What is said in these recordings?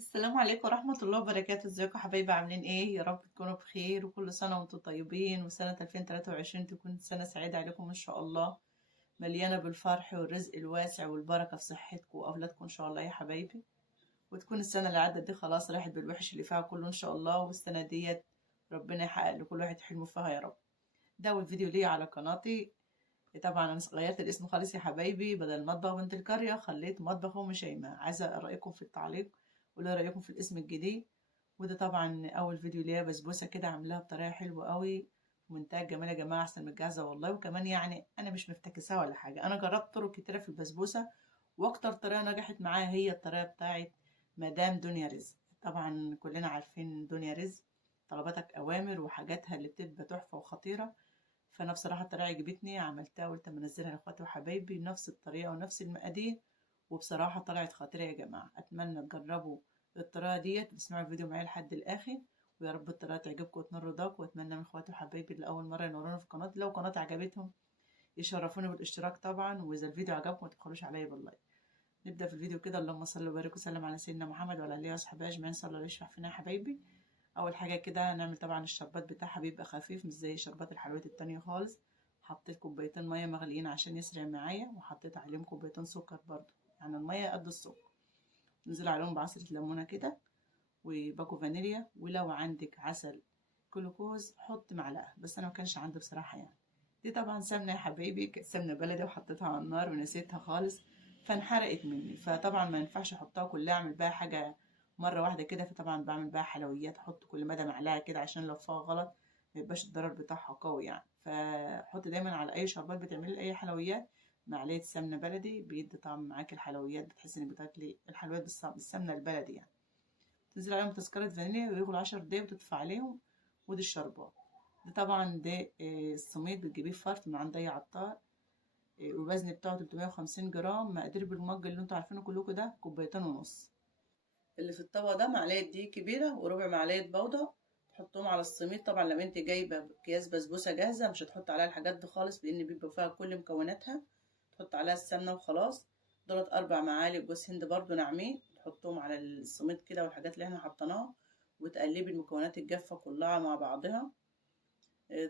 السلام عليكم ورحمة الله وبركاته. ازيكم يا حبايبي؟ عاملين ايه؟ يا رب تكونوا بخير وكل سنة وانتم طيبين، وسنة 2023 تكون سنة سعيدة عليكم ان شاء الله، مليانة بالفرح والرزق الواسع والبركة في صحتكم واولادكم ان شاء الله يا حبايبي. وتكون السنة اللي عدت دي خلاص راحت بالوحش اللي فيها كله ان شاء الله، والسنة ديت ربنا يحقق لكل واحد حلمه فيها يا رب. ده أول فيديو ليا على قناتي. طبعا انا غيرت الاسم خالص يا حبايبي، بدل مطبخ بنت القرية خليت مطبخ ام شيماء. عايزة رأيكم في التعليق، ولا رأيكم في الاسم الجديد. وده طبعا اول فيديو ليا، بسبوسه كده عاملاها بطريقه حلوه قوي في منتهى الجمال يا جماعه، احسن من الجاهزه والله. وكمان يعني انا مش مفتكساها ولا حاجه، انا جربت طرق كتيره في البسبوسه، واكتر طريقه نجحت معايا هي الطريقه بتاعت مدام دنيا رزق. طبعا كلنا عارفين دنيا رزق، طلباتك اوامر وحاجاتها اللي بتبقى تحفه وخطيره. فانا بصراحه الطريقه عجبتني، عملتها وقلت اما انزلها لاخواتي وحبايبي نفس الطريقه ونفس المقادير، وبصراحه طلعت خطيره يا جماعه. اتمنى تجربوا الطريقه ديت وتسمعوا الفيديو معايا لحد الاخر، ويا رب الطريقه تعجبكم وتنال رضاكم. واتمنى من اخواتي وحبايبي اللي اول مره ينورونا في قناتي، لو قناتي عجبتهم يشرفوني بالاشتراك طبعا، واذا الفيديو عجبكم ما تبخلوش عليا باللايك. نبدا في الفيديو كده. اللهم صل وبارك وسلم على سيدنا محمد وعلى اله وصحبه اجمعين، صلى الله يشفع فينا يا حبايبي. اول حاجه كده هنعمل طبعا الشربات بتاعها، بيبقى خفيف مش زي شربات الحلويات التانية خالص. حطيت كوبايتين ميه مغليين عشان يسرع معايا، وحطيت عليهم كوبايتين سكر برضو، يعني الميه قد السكر. نزل عليهم بعصرة ليمونة كده وباكو فانيليا، ولو عندك عسل جلوكوز حط معلقة، بس انا ما كانش عندي بصراحة يعني. دي طبعا سمنة يا حبايبي، كانت سمنة بلدي وحطيتها على النار ونسيتها خالص فانحرقت مني، فطبعا ما ينفعش احطها كلها اعمل بقى حاجة مرة واحدة كده. فطبعا بعمل بقى حلويات، احط كل مدى معلقة كده عشان لو فيها غلط ما يبقاش الضرر بتاعها قوي يعني. فحط دايما على اي شربات بتعملي اي حلويات معلقة سمنة بلدي، بيدي طعم معاكي الحلويات، بتحسي انك بتاكلي الحلويات بالسمنة البلدي يعني. تنزل عليهم تذكرة فانيليا ويغلوا 10 دقايق وتدفع عليهم. ودي الشربات. ده طبعا ده السميد بتجيبيه فرط من عند اي عطار. والوزن بتاعه 350 جرام، مقادير بالمج اللي انتوا عارفينه كلكم، ده كوبايتين ونص. اللي في الطبق ده معلقة دقيق كبيرة وربع معلقة بودرة، تحطهم على السميد. طبعا لو انت جايبة اكياس بسبوسة جاهزة مش هتحط عليها الحاجات دي خالص، لان بيبقى فيها كل مكوناتها. تحط عليها السمنة وخلاص. دولت 4 معالق جوز هند برضو ناعمين، تحطهم على السميد كده والحاجات اللي احنا حطيناها، وتقلبي المكونات الجافة كلها مع بعضها.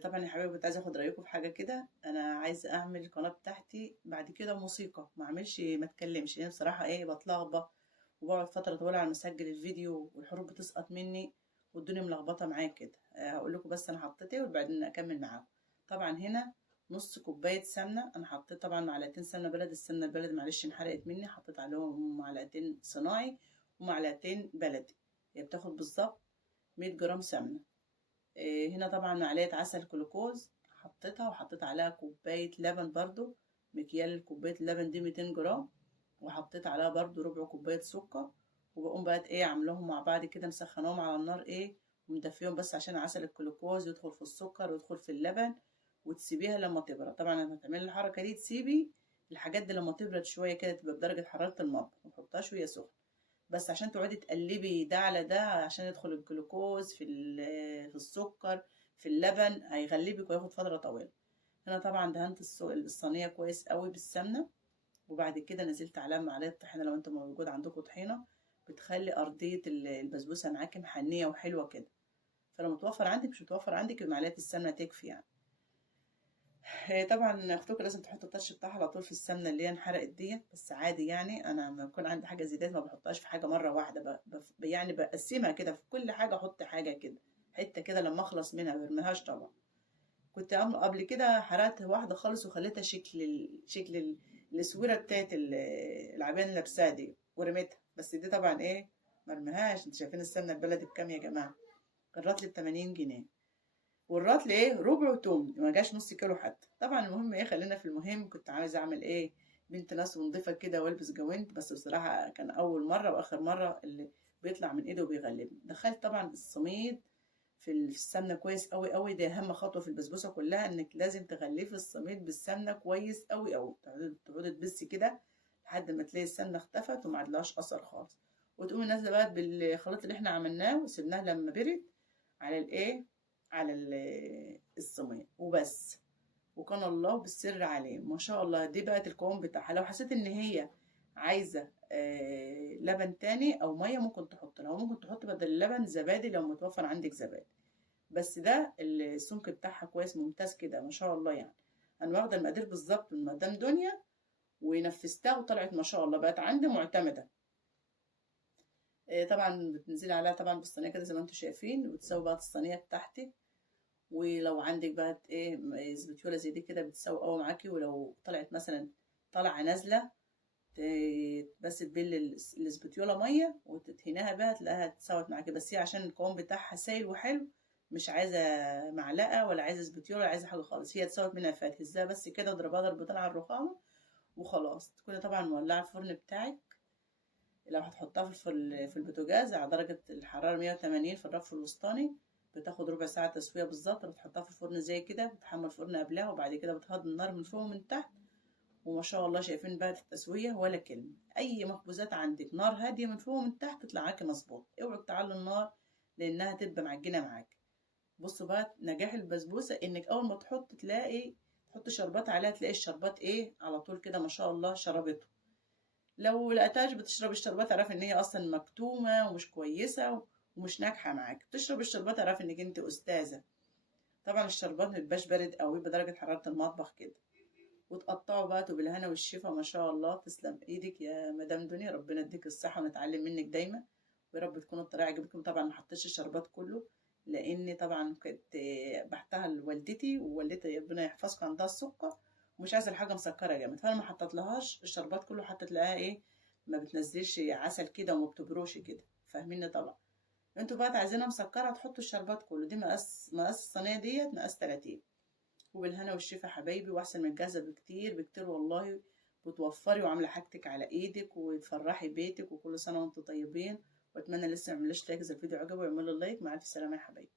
طبعا يا حبايبي كنت عايزة اخد رأيكم في حاجة كده. انا عايزة اعمل القناة بتاعتي بعد كده موسيقى، ما اعملش ما اتكلمش، لان بصراحة ايه بتلخبط، وبقعد فترة طويلة على ما اسجل الفيديو والحروف بتسقط مني والدنيا ملخبطة معايا كده. هقول لكم بس انا حطيت ايه وبعدين اكمل معاكم. طبعا هنا نص كوباية سمنة، انا حطيت طبعا معلقتين سمنة بلدي. السمنة البلدي معلش انحرقت مني، حطيت عليهم معلقتين صناعي ومعلقتين بلدي، هي بتاخد بالظبط 100 جرام سمنة. هنا طبعا معلقة عسل جلوكوز حطيتها، وحطيت عليها كوباية لبن برضو، مكيال كوباية اللبن دي 200 جرام، وحطيت عليها برضو ربع كوباية سكر. وبقوم بقى ايه عاملاهم مع بعض كده، مسخناهم على النار ايه، ومدفيهم بس عشان عسل الجلوكوز يدخل في السكر ويدخل في اللبن، وتسيبيها لما تبرد. طبعا لما تعملي الحركة دي تسيبي الحاجات دي لما تبرد شوية كده، تبقى بدرجة حرارة المطبخ، متحطهاش وهي سخنة، بس عشان تقعدي تقلبي ده على ده عشان يدخل الجلوكوز في السكر في اللبن، هيغلبك وياخد فترة طويلة. انا طبعا دهنت الصينية كويس قوي بالسمنة، وبعد كده نزلت عليها معلقة طحينة، لو انتم موجود عندكم طحينة بتخلي أرضية البسبوسة معاكي محنية وحلوة كده. فلو متوفر عندك مش متوفر عندك معلقة السمنة تكفي يعني. طبعا اختكم لازم تحط التاتش بتاعها على طول في السمنه اللي هي انحرقت دي، بس عادي يعني. انا لما يكون عندي حاجه زيادات ما بحطهاش في حاجه مره واحده، يعني بقسمها كده، في كل حاجه احط حاجه كده، حته كده لما اخلص منها ما برميهاش طبعا. كنت قبل كده حرقت واحده خالص وخليتها الاسوره بتاعت العبان اللي لابساها دي ورميتها، بس دي طبعا ايه مرميهاش. انتوا شايفين السمنه البلدي بكام يا جماعه؟ قررت لي ب 80 جنيه، والرطل ايه ربع توم، ما جاش نص كيلو حتى. طبعا المهم ايه، خلينا في المهم. كنت عايزه اعمل ايه، بنت ناس ونضيفه كده والبس جوانت، بس بصراحه كان اول مره واخر مره اللي بيطلع من ايده وبيغلبني. دخلت طبعا السميد في السمنه كويس قوي قوي، دي اهم خطوه في البسبوسه كلها، انك لازم تغلفي السميد بالسمنه كويس قوي قوي، تقعدي تبسي كده لحد ما تلاقي السمنه اختفت وما عادلهاش اثر خالص. وتقومي نازله بقى بالخليط اللي احنا عملناه وسيبناه لما برد على الايه، على الصينية وبس. وكان الله بالسر عليه ما شاء الله. دي بقت القوام بتاعها. لو حسيت ان هي عايزة لبن تاني او ميه ممكن تحط، لو ممكن تحط بدل اللبن زبادي لو متوفر عندك زبادي. بس ده السمك بتاعها كويس ممتاز كده ما شاء الله يعني. انا واخده المقادير بالظبط من مدام دنيا ونفذتها وطلعت ما شاء الله، بقت عندي معتمده. طبعا بتنزلي عليها طبعا بالصينيه كده زي ما انتم شايفين، وتسوي بقى الصينيه بتاعتك. ولو عندك بقى ايه زبتيوله زي دي كده بتسوي قوي معاكي، ولو طلعت مثلا طالعه نازله بس تبل الاسبتيوله ميه وتدهنيها بقى تلاقيها اتسوت معاكي. بس هي عشان القوام بتاعها سايل وحلو، مش عايزه معلقه ولا عايزه اسبتيوله ولا عايزه حاجه خالص، هي اتسوت منها فات. هزها بس كده اضربها ضربتين على الرخامه وخلاص. تكوني طبعا مولعه الفرن بتاعك، لو هتحطها في البوتاجاز على درجه الحراره 180 في الرف الوسطاني، بتاخد ربع ساعه تسويه بالظبط. بتحطها في الفرن زي كده، بتحمل الفرن قبلها، وبعد كده بتهدي النار من فوق ومن تحت. وما شاء الله شايفين بقى التسوية ولا كلمة. أي مخبوزات عندك نار هادية من فوق ومن تحت تطلع معاكي مظبوط، اوعوا تعلوا النار لأنها تبقى معجنة معاكي. بصوا بقى نجاح البسبوسة، إنك أول ما تحط شربات عليها، تلاقي الشربات إيه على طول كده ما شاء الله شربته. لو لقيتهاش بتشرب الشربات اعرفي إن هي أصلا مكتومة ومش كويسة ومش ناجحة معاك. تشرب الشربات اعرفي إنك أنت أستاذة. طبعا الشربات مبيبقاش بارد قوي بدرجة حرارة المطبخ كده. وتقطعوا بقى بالهنا والشفا ما شاء الله. تسلم ايدك يا مدام دنيا، ربنا يديك الصحة ونتعلم منك دايما. ويا رب تكون الطريقة عجبتكم. طبعا ما حطيتش الشربات كله لاني طبعا كنت بحتها لوالدتي، ووالدتي ربنا يحفظكم عندها السكر ومش عايزة الحاجة مسكرة جامد، فانا ما حطيت لهاش الشربات كله. حطيت لها ايه، ما بتنزلش عسل كده وما بتبروش كده، فاهميني طبعا. انتوا بقى عايزينها مسكرة تحطوا الشربات كله. دي مقاس الصينية ديت مقاس 30. وبالهنا والشفا حبايبي، واحسن من الجاهزه بكتير بكتير والله. بتوفري وعامله حاجتك على ايدك وتفرحي بيتك، وكل سنه وانتم طيبين. واتمنى لسه ما عملوش لايك اذا الفيديو عجبه ويعملوا لايك. مع الف سلامه يا حبايبي.